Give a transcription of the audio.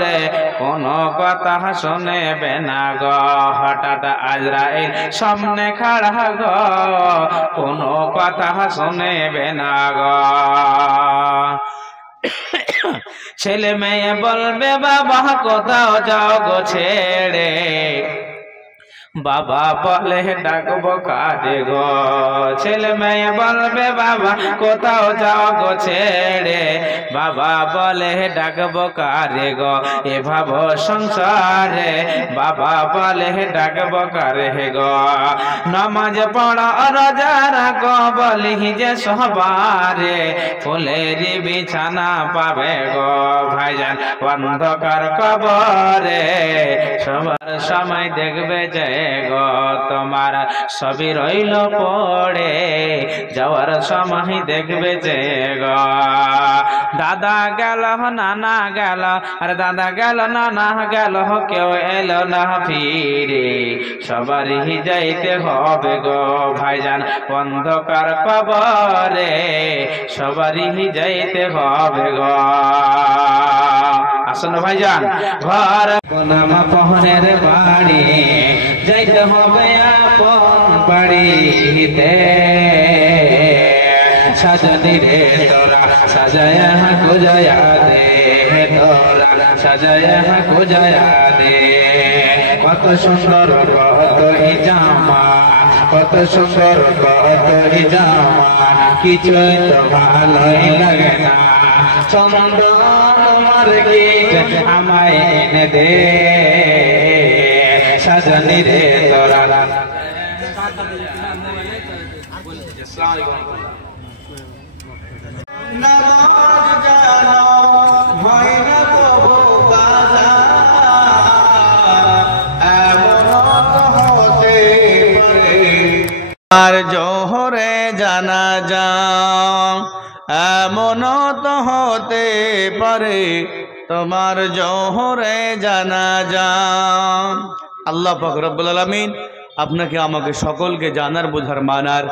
রে কোনো কথা শুনেবে না গো। হঠাৎ আজরাইল সামনে খাড়া গো, কোনো কথা শুনেবে না গো। ছেলে মেয়ে বলবে বাবা কোথাও যাও গো ছেড়ে, বাবা বলে ডাকবো কাজে গো। ছেলে মেয়ে বলবে বাবা কোথাও যাও গো ছেড়ে, বাবা বলে ডাকবো কারে গো। এ ভাব সংসারে বাবা বলে ডাকবো কারে গো। নামাজ পড়া রোজা রাখো বলি যে সবারে, ফুলের বিছানা পাবে গো ভাইজান অন্ধকার কবরে। সবার সময় দেখবে যে গো তোমার সবই রইল পড়ে, যাওয়ার সময় দেখবে যে গো। দাদা গেল নানা গেল, আর দাদা গেল নানা গেল, কেউ এলো না ফিরে, সবারই যাইতে হবে গো ভাইজান অন্ধকার কবরে, সবারই যাইতে হবে গো। আসুন ভাইজান ঘর নামা পহনের বাড়ি, যাইতে হবে আপন বাড়িতে। সাজানি রে তোরা সাজায়া গুজায়া দে, তোরা সাজায়া গুজায়া দে। কত সুন্দর কত জামা, কত সুন্দর কত জামা, কিছুই তো ভালোই লাগে না। চন্দন মার্গিট আমায় এনে দে, সাজানি রে তোরা। আর জোহরে জানাজা এমন তো হতে পারে, তোমার জোহরে জানাজা। আল্লাহ পাক রব্বুল আলামিন আপনাকে আমাকে সকলকে জানার বোঝার মানার